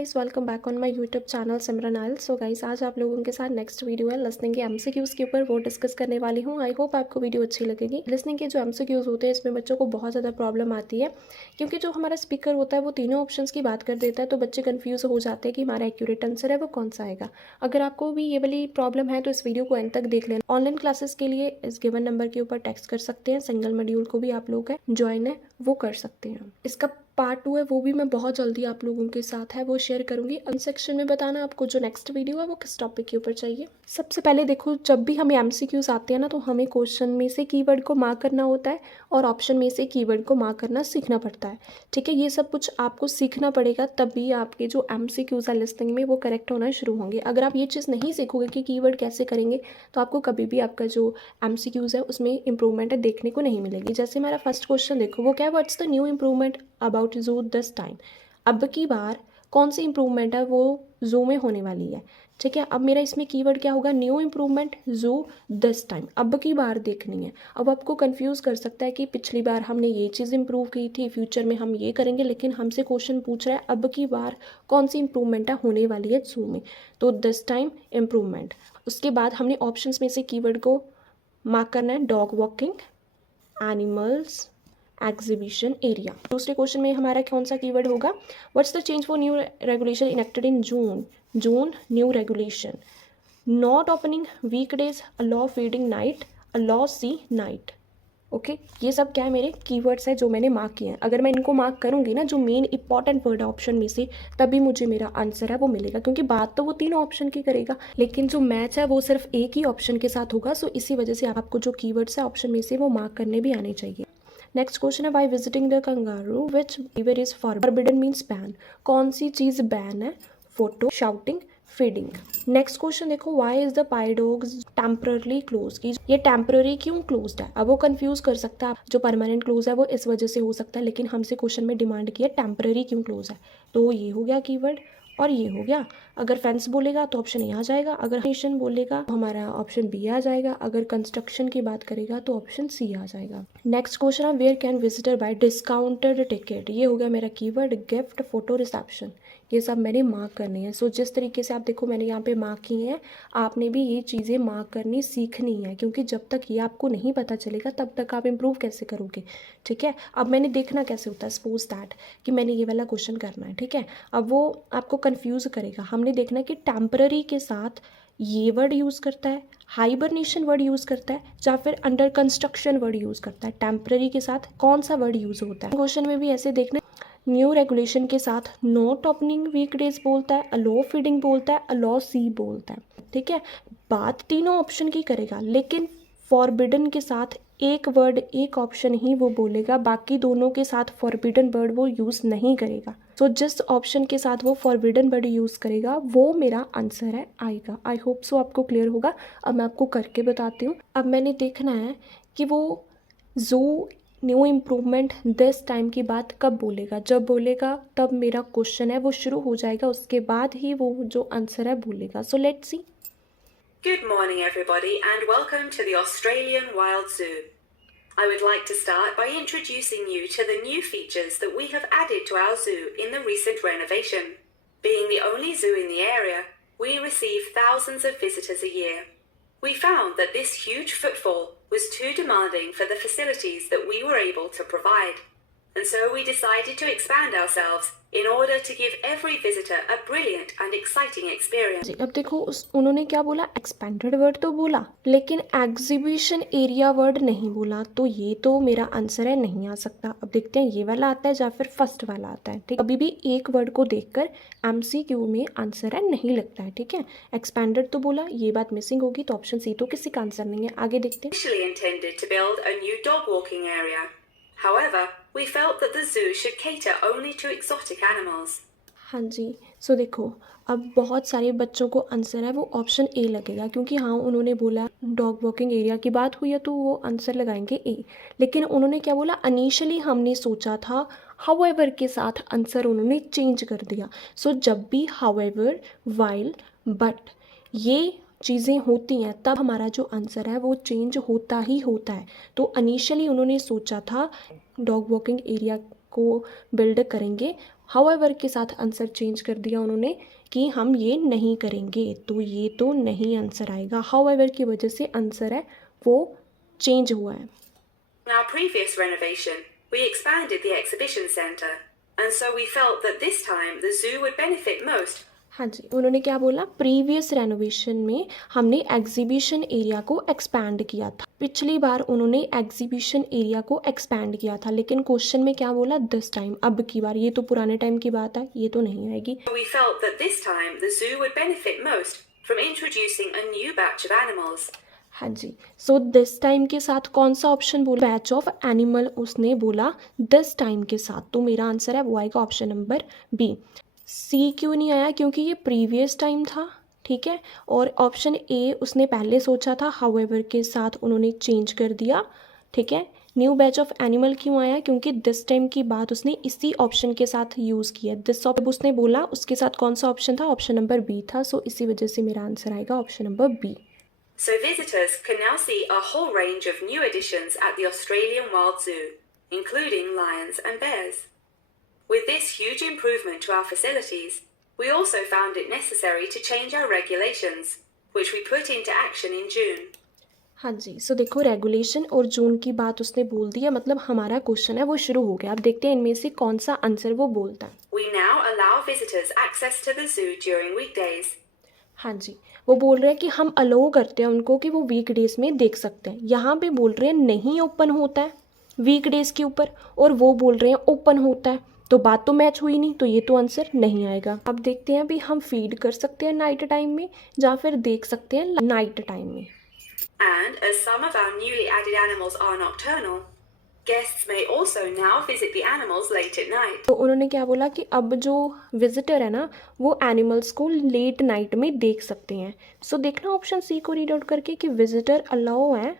Guys, welcome back on my YouTube channel Simran oil. So guys, आज आप लोगों के साथ नेक्स्ट वीडियो है लिसनिंग के एमसीक्यूज़ के ऊपर, वो डिस्कस करने वाली हूँ। आई होप आपको वीडियो अच्छी लगेगी। लिसनिंग के जो एमसीक्यूज़ होते हैं इसमें बच्चों को बहुत ज़्यादा प्रॉब्लम आती है, क्योंकि जो हमारा स्पीकर होता है वो तीनों ऑप्शंस की बात कर देता है, तो बच्चे कन्फ्यूज़ हो जाते हैं कि हमारा एक्यूरेट आंसर है वो कौन सा आएगा। अगर आपको भी ये वाली प्रॉब्लम है तो इस वीडियो को एंड तक देख लेना। ऑनलाइन क्लासेस के लिए इस गिवन नंबर के ऊपर टेक्स्ट कर सकते हैं। सिंगल मॉड्यूल को भी आप लोग ज्वाइन है वो कर सकते हैं। इसका पार्ट 2 है, वो भी मैं बहुत जल्दी आप लोगों के साथ है वो शेयर करूंगी। कमेंट सेक्शन में बताना आपको जो नेक्स्ट वीडियो है वो किस टॉपिक के ऊपर चाहिए। सबसे पहले देखो, जब भी हमें एमसीक्यूज आते हैं ना, तो हमें क्वेश्चन में से कीवर्ड को मार्क करना होता है और ऑप्शन में से कीवर्ड को मार्क करना सीखना पड़ता है। ठीक है, ये सब कुछ आपको सीखना पड़ेगा, तभी आपके जो एमसीक्यूज है लिस्टिंग में वो करेक्ट होना शुरू होंगे। अगर आप ये चीज़ नहीं सीखोगे कि कीवर्ड कैसे करेंगे, तो आपको कभी भी आपका जो एमसीक्यूज है उसमें इंप्रूवमेंट देखने को नहीं मिलेगी। जैसे मेरा फर्स्ट क्वेश्चन देखो, वो क्या है, what's the new improvement about जू दिस टाइम। अब की बार कौन सी इंप्रूवमेंट है वो जू में होने वाली है। ठीक है, अब मेरा इसमें कीवर्ड क्या होगा, न्यू इंप्रूवमेंट जू दिस टाइम, अब की बार देखनी है। अब आपको कंफ्यूज कर सकता है कि पिछली बार हमने ये चीज़ इंप्रूव की थी, फ्यूचर में हम ये करेंगे, लेकिन हमसे क्वेश्चन पूछ रहा है अब की बार कौन सी इंप्रूवमेंट है होने वाली है जू में, तो दिस टाइम इंप्रूवमेंट। उसके बाद हमने ऑप्शंस में से कीवर्ड को मार्क करना है, dog walking, animals, exhibition area. दूसरे क्वेश्चन में हमारा कौन सा कीवर्ड होगा, what's the change for new regulation enacted in June new regulation, not opening weekdays, allow feeding night, allow see night. Okay, ये सब क्या है, मेरे कीवर्ड्स है जो मैंने मार्क किए हैं। अगर मैं इनको मार्क करूंगी ना, जो मेन इंपॉर्टेंट वर्ड है ऑप्शन में से, तभी मुझे मेरा आंसर है वो मिलेगा, क्योंकि बात तो वो तीनों ऑप्शन की करेगा, लेकिन जो मैच है वो सिर्फ एक ही ऑप्शन के साथ होगा। सो इसी वजह से आपको जो कीवर्ड्स है ऑप्शन में से वो मार्क करने भी आने चाहिए। नेक्स्ट क्वेश्चन है, why visiting the kangaroo which behaviour is forbidden means ban. कौन सी चीज़ बैन है, photo, shouting, feeding. Next question देखो, why is the pie dogs temporary close, की ये टेम्पररी क्यों क्लोज्ड है। अब वो कंफ्यूज कर सकता है, जो परमानेंट क्लोज है वो इस वजह से हो सकता है, लेकिन हमसे क्वेश्चन में डिमांड किया टेम्पररी क्यों क्लोज है, तो ये हो गया कीवर्ड और ये हो गया। अगर फेंस बोलेगा तो ऑप्शन ए आ जाएगा, अगर नेशन बोलेगा तो हमारा ऑप्शन बी आ जाएगा, अगर कंस्ट्रक्शन की बात करेगा तो ऑप्शन सी आ जाएगा। नेक्स्ट क्वेश्चन है, where can visitor buy discounted ticket. ये हो गया मेरा कीवर्ड, गिफ्ट, फोटो, रिसेप्शन। ये सब मैंने मार्क करनी है। सो जिस तरीके से आप देखो मैंने यहाँ पे मार्क किए हैं, आपने भी ये चीज़ें मार्क करनी सीखनी है, क्योंकि जब तक ये आपको नहीं पता चलेगा तब तक आप इम्प्रूव कैसे करोगे। ठीक है, अब मैंने देखना कैसे होता है, सपोज दैट कि मैंने ये वाला क्वेश्चन करना है। ठीक है, अब वो आपको कंफ्यूज करेगा। हमने देखना है कि टेम्पररी के साथ ये वर्ड यूज़ करता है, हाइबरनेशन वर्ड यूज़ करता है, या फिर अंडर कंस्ट्रक्शन वर्ड यूज़ करता है। टेम्पररी के साथ कौन सा वर्ड यूज़ होता है। क्वेश्चन में भी ऐसे देखना, न्यू रेगुलेशन के साथ नॉट ओपनिंग वीकडेज बोलता है, अलो फीडिंग बोलता है, अलो सी बोलता है। ठीक है, बात तीनों ऑप्शन की करेगा, लेकिन फॉरबिडन के साथ एक वर्ड एक ऑप्शन ही वो बोलेगा, बाकी दोनों के साथ फॉरबिडन वर्ड वो यूज़ नहीं करेगा। तो जिस ऑप्शन के साथ वो फॉरबिडन वर्ड यूज़ करेगा वो मेरा आंसर है आएगा। आई होप सो आपको क्लियर होगा। अब मैं आपको करके बताती हूँ। अब मैंने देखना है कि वो जो न्यू इम्प्रूवमेंट दिस टाइम की बात कब बोलेगा, जब बोलेगा तब मेरा क्वेश्चन है वो शुरू हो जाएगा, उसके बाद ही वो जो आंसर है बोलेगा। So let's see. Good morning, everybody, and welcome to the Australian Wild Zoo. I would like to start by introducing you to the new features that we have added to our zoo in the recent renovation. Being the only zoo in the area, we receive thousands of visitors a year. We found that this huge footfall was too demanding for the facilities that we were able to provide. And so we decided to expand ourselves in order to give every visitor a brilliant and exciting experience. अब देखो उन्होंने क्या बोला, expanded word तो बोला, लेकिन exhibition area word नहीं बोला, तो ये तो मेरा आंसर है नहीं आ सकता। अब देखते हैं ये वाला आता है या फिर फर्स्ट वाला आता है। ठीक, अभी भी एक वर्ड को देखकर एमसीक्यू में आंसर है नहीं लगता है। ठीक है, एक्सपेंडेड तो बोला, ये बात मिसिंग होगी, तो ऑप्शन सी तो किसी का आंसर नहीं है। आगे देखते हैं। Initially intended to build a new dog walking area. However, we felt that the zoo should cater only to exotic animals. हाँ जी, सो देखो अब बहुत सारे बच्चों को आंसर है वो ऑप्शन ए लगेगा, क्योंकि हाँ उन्होंने बोला डॉग वॉकिंग एरिया की बात हुई है तो वो आंसर लगाएंगे ए। लेकिन उन्होंने क्या बोला, इनिशियली हमने सोचा था, हाउएवर के साथ आंसर उन्होंने चेंज कर दिया। सो जब भी हाउएवर, वाइल, बट ये चीज़ें होती हैं तब हमारा जो आंसर है वो चेंज होता ही होता है। तो इनिशियली उन्होंने सोचा था डॉग वॉकिंग एरिया को बिल्ड करेंगे, हाउएवर के साथ आंसर चेंज कर दिया उन्होंने कि हम ये नहीं करेंगे, तो ये तो नहीं आंसर आएगा। हाउएवर की वजह से आंसर है वो चेंज हुआ है। In our previous renovation, we expanded the exhibition centre, and so we felt that this time the zoo would benefit most. हाँ जी, उन्होंने क्या बोला, प्रीवियस रेनोवेशन में हमने एग्जीबिशन एरिया को एक्सपैंड किया था। पिछली बार उन्होंने एग्जीबिशन एरिया को एक्सपैंड किया था, लेकिन क्वेश्चन में क्या बोला, दिस टाइम, अब की बार। ये तो पुराने टाइम की बात है, ये तो नहीं आएगी। We felt that this time the zoo would benefit most from introducing a new batch of animals. हाँ जी, सो दिस टाइम के साथ कौन सा ऑप्शन बोला, बैच ऑफ एनिमल उसने बोला दिस टाइम के साथ, तो मेरा आंसर है वो आएगा ऑप्शन नंबर बी। सी क्यों नहीं आया, क्योंकि ये प्रीवियस टाइम था, ठीक है। और ऑप्शन ए उसने पहले सोचा था, हाउएवर के साथ उन्होंने चेंज कर दिया, ठीक है। न्यू बैच ऑफ एनिमल क्यों आया, क्योंकि दिस टाइम की बात उसने इसी ऑप्शन के साथ यूज़ किया। दिस उसने बोला, उसके साथ कौन सा ऑप्शन था, ऑप्शन नंबर बी था। सो इसी वजह से मेरा आंसर आएगा option number B. So visitors can now see a whole range of new additions at the Australian Wild Zoo, including lions and bears. With this huge improvement to our facilities, we also found it necessary to change our regulations, which we put into action in June. हाँ जी, सो देखो regulation और जून की बात उसने बोल दी है, मतलब हमारा क्वेश्चन है वो शुरू हो गया। अब देखते हैं इनमें से कौन सा आंसर वो बोलता है। We now allow visitors access to the zoo during weekdays. हाँ जी, वो बोल रहे हैं कि हम अलाउ करते हैं उनको कि वो वीकडेज में देख सकते हैं। यहाँ पे बोल रहे हैं नहीं ओपन होता है वीकडेज के ऊपर, और वो बोल रहे हैं ओपन होता है, तो बात तो मैच हुई नहीं, तो ये तो आंसर नहीं आएगा। अब देखते हैं, अभी हम फीड कर सकते हैं नाइट टाइम में या फिर देख सकते हैं नाइट टाइम में। And as some of our newly added animals are nocturnal, guests may also now visit the animals late at night. तो उन्होंने क्या बोला कि अब जो विजिटर है ना, वो एनिमल्स को लेट नाइट में देख सकते हैं। सो देखना ऑप्शन सी को रीड आउट करके कि विजिटर अलाउ है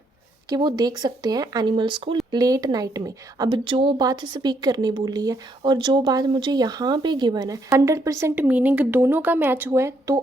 कि वो देख सकते हैं एनिमल्स को लेट नाइट में। अब जो बात स्पीक करने बोली है और जो बात मुझे यहाँ पे गिवन है, 100% मीनिंग दोनों का मैच हुआ है, तो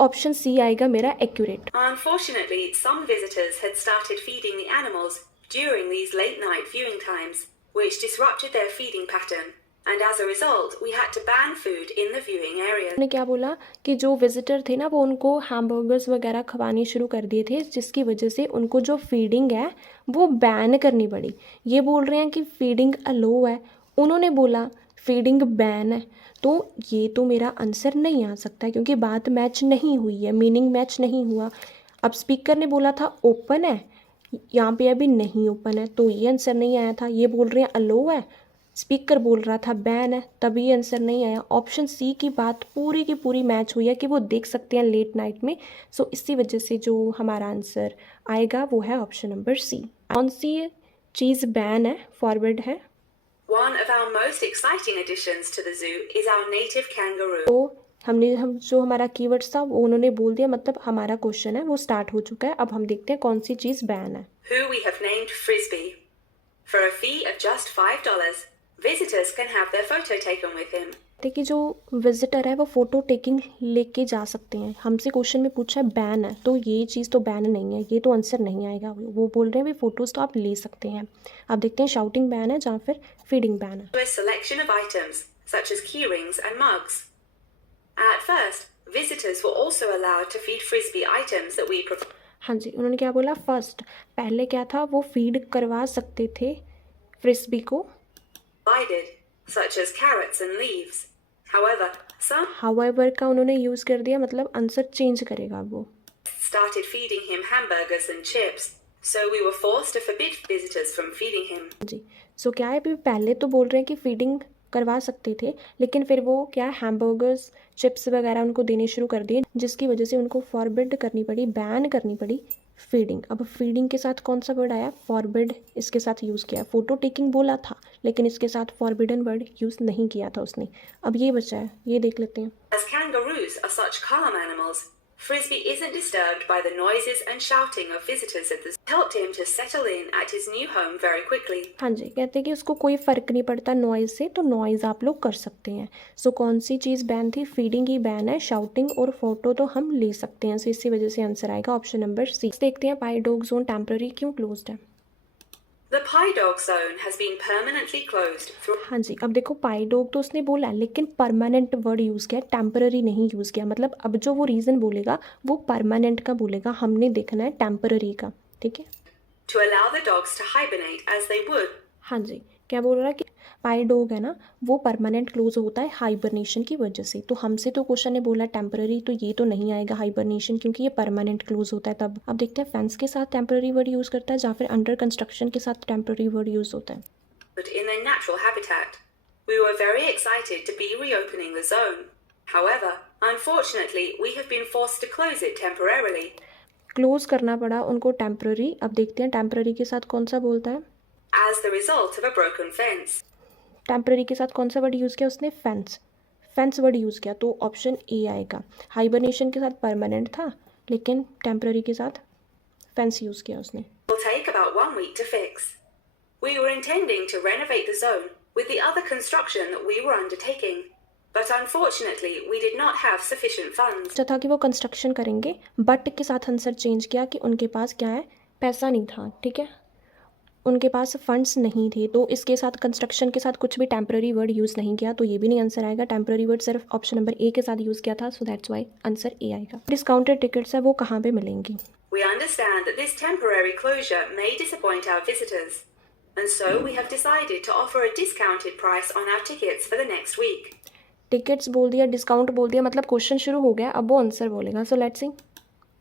ऑप्शन सी आएगा मेरा accurate. Unfortunately, some visitors had started feeding the animals during these late night viewing times, which disrupted their feeding pattern, and as a result, we had to ban food in the viewing area. ने क्या बोला कि जो visitor थे ना, वो उनको hamburgers वगैरह खवाने शुरू कर दिए थे, जिसकी वजह से उनको जो फीडिंग है वो बैन करनी पड़ी। ये बोल रहे हैं कि फीडिंग अलो है, उन्होंने बोला फीडिंग बैन है, तो ये तो मेरा आंसर नहीं आ सकता, क्योंकि बात मैच नहीं हुई है, मीनिंग मैच नहीं हुआ। अब स्पीकर ने बोला था ओपन है, यहाँ पे अभी नहीं ओपन है, तो ये आंसर नहीं आया था। ये बोल रहे हैं अलो है, स्पीकर बोल रहा था बैन है, तभी आंसर नहीं आया। ऑप्शन सी की बात पूरी की पूरी मैच हुई है कि वो देख सकते हैं लेट नाइट में। सो इसी वजह से जो हमारा आंसर आएगा वो है ऑप्शन नंबर सी। कौन सी चीज़ बैन है, फॉरवर्ड है? One of our most exciting additions to the zoo is our native kangaroo. तो हम जो हमारा कीवर्ड्स था वो उन्होंने बोल दिया, मतलब हमारा क्वेश्चन है वो स्टार्ट हो चुका है। अब हम देखते हैं कौन सी चीज़ बैन है। Who we have named Frisbee. For a fee of just $5, visitors can have their photo taken with him. देखिए, जो विजिटर है वो फ़ोटो टेकिंग लेके जा सकते हैं। हमसे क्वेश्चन में पूछा है बैन है, तो ये चीज़ तो बैन नहीं है, ये तो आंसर नहीं आएगा। वो बोल रहे हैं भाई फ़ोटोज़ तो आप ले सकते हैं। आप देखते हैं शाउटिंग बैन है या फिर फीडिंग बैन है। To a selection of items, such as key rings and mugs. At first, visitors were also allowed to feed Frisbee items that we हाँ जी, उन्होंने क्या बोला, फर्स्ट पहले क्या था, वो फीड करवा सकते थे फ्रिस्बी को, provided, such as carrots and leaves. However, some however का उन्होंने यूज़ कर दिया, मतलब आंसर चेंज करेगा वो। started feeding him hamburgers and chips, so we were forced to forbid visitors from feeding him. जी, सो क्या है, अभी पहले तो बोल रहे हैं कि फीडिंग करवा सकते थे, लेकिन फिर वो क्या हैमबर्गर्स चिप्स वगैरह उनको देने शुरू कर दिए, जिसकी वजह से उनको फॉरबिड करनी पड़ी, बैन करनी पड़ी फीडिंग। अब फीडिंग के साथ कौन सा वर्ड आया, फॉरबिड, इसके साथ यूज़ किया। फ़ोटो टेकिंग बोला था, लेकिन इसके साथ फॉरबिडन वर्ड यूज़ नहीं किया था उसने। अब ये बचा है, ये देख लेते हैं। As kangaroos are such calm animals, Frisbee isn't disturbed by the noises and shouting of visitors at the zoo. Helped him to settle in at his new home very quickly. हाँ जी, कहते हैं कि उसको कोई फ़र्क नहीं पड़ता नॉइज़ से, तो नॉइज़ आप लोग कर सकते हैं। सो कौन सी चीज़ बैन थी, फीडिंग ही बैन है, शाउटिंग और फोटो तो हम ले सकते हैं। सो इसी वजह से आंसर आएगा ऑप्शन नंबर सी। देखते हैं पाई डॉग जोन टेम्पररी क्यों क्लोज्ड है। The Pi Dog zone has been permanently closed through. हाँ जी, अब देखो पाई डॉग तो उसने बोला है लेकिन परमानेंट वर्ड यूज़ किया, टेम्पररी नहीं यूज़ किया। मतलब अब जो वो रीज़न बोलेगा वो परमानेंट का बोलेगा, हमने देखना है टेम्पररी का, ठीक है। To allow the dogs to hibernate as they would. हाँ जी, क्या बोल रहा है कि पाई डॉग है ना वो परमानेंट क्लोज होता है हाइबरनेशन की वजह से। तो हमसे तो क्वेश्चन ने बोला टेम्पररी, तो ये तो नहीं आएगा हाइबरनेशन क्योंकि ये परमानेंट क्लोज होता है तब। अब देखते हैं फेंस के साथ टेम्पररी वर्ड यूज़ करता है या फिर अंडर कंस्ट्रक्शन के साथ टेम्पररी वर्ड यूज़ होता है। But in their natural habitat. We were very excited to be reopening the zone. However, unfortunately, we have been forced to close it temporarily. Close करना पड़ा उनको टेम्पररी। अब देखते हैं टेम्पररी के साथ कौन सा बोलता है। As the result of a broken fence. Temporary के साथ कौन सा वर्ड यूज़ किया उसने, फेंस। फेंस वर्ड यूज़ किया तो ऑप्शन ए आएगा। हाइबरनेशन के साथ परमानेंट था लेकिन टेम्पररी के साथ फेंस यूज़ किया उसने। Will take about 1 week to fix. We were intending to renovate the zone with the other construction that we were undertaking, but unfortunately we did not have sufficient funds. सोचा था कि वो construction करेंगे but के साथ answer change किया कि उनके पास क्या है, पैसा नहीं था, ठीक है, उनके पास फंड्स नहीं थे। तो इसके साथ कंस्ट्रक्शन के साथ कुछ भी टेम्पररी वर्ड यूज़ नहीं किया तो ये भी नहीं आंसर आएगा। टेम्पररी वर्ड सिर्फ ऑप्शन नंबर ए के साथ यूज़ किया था, so that's why answer A आएगा। डिस्काउंटेड टिकट्स है वो कहाँ पे मिलेंगी। We understand that this temporary closure may disappoint our visitors, and so we have decided to offer a discounted price on our tickets for the next week. Tickets बोल दिया, discount बोल दिया, मतलब क्वेश्चन शुरू हो गया, अब वो आंसर बोलेगा। So let's see.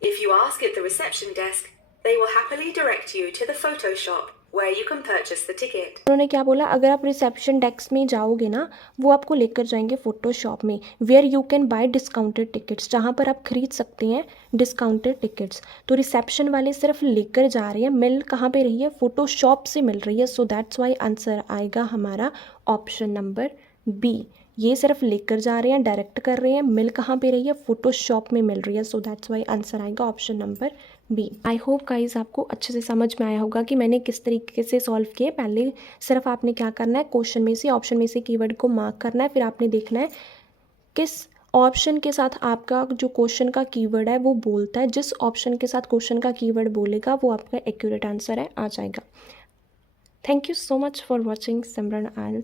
If you ask at the reception desk, they will happily direct you to the photo shop where you can purchase the ticket. उन्होंने क्या बोला, अगर आप रिसेप्शन डेस्क में जाओगे ना वो आपको लेकर जाएंगे फ़ोटो शॉप में, where you can buy discounted tickets, जहाँ पर आप खरीद सकते हैं डिस्काउंटेड टिकट्स। तो रिसेप्शन वाले सिर्फ लेकर जा रहे हैं, मिल कहाँ पे रही है, फ़ोटो शॉप से मिल रही है। सो दैट्स वाई आंसर आएगा हमारा ऑप्शन नंबर बी। ये सिर्फ लेकर जा रहे हैं, डायरेक्ट कर रहे हैं, मिल कहाँ पे रही है, फ़ोटो शॉप में मिल रही है। सो दैट्स वाई आंसर आएगा option number B. I hope guys आपको अच्छे से समझ में आया होगा कि मैंने किस तरीके से सॉल्व किए। पहले सिर्फ आपने क्या करना है, क्वेश्चन में से ऑप्शन में से कीवर्ड को मार्क करना है, फिर आपने देखना है किस ऑप्शन के साथ आपका जो क्वेश्चन का कीवर्ड है वो बोलता है। जिस ऑप्शन के साथ क्वेश्चन का कीवर्ड बोलेगा वो आपका एक्यूरेट आंसर है, आ जाएगा। Thank you so much for watching Simran oil.